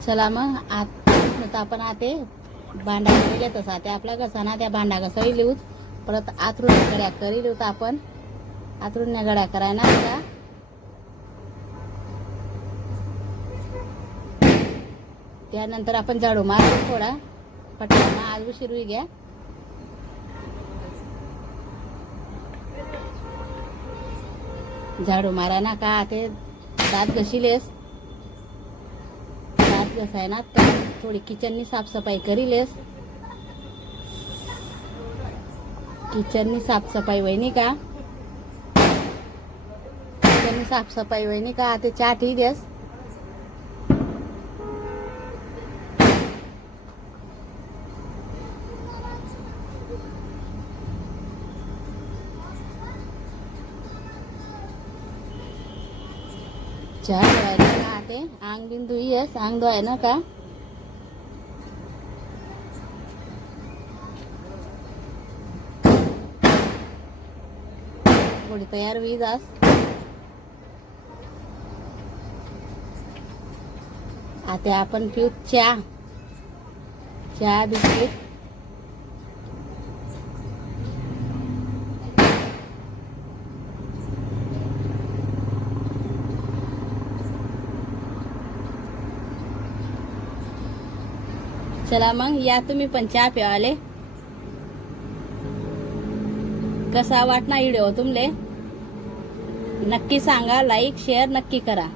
चला मग आता आपण आते भांडा करेल तसा ते आपला कसा ना त्या भांडा कसा लिहूत परत आतरून गड्या करी लिहूत आपण आतरून गड्या करायला आता त्यानंतर आपण झाडू मारू थोडा पटकन आज उशीर घ्या झाडू मारा ना का ते दात घसीलेस दात घसाय ना तर थोडी किचननी साफसफाई करीलेस किचननी साफसफाई वहिनी का किचननी साफसफाई वहिनी का ते चहा ठी देस चहा धुवायला का आते आंग बिन धुईस आंग धुवाय ना का थोडी तयार होई जास आता आपण पिऊ चहा बिस्किट चला मग या तुम्ही पण चहा प्यावाले कसा वाटना व्हिडिओ तुमले नक्की सांगा लाईक शेअर नक्की करा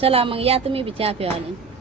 चला मग या तुम्ही बी चहा प्यावाले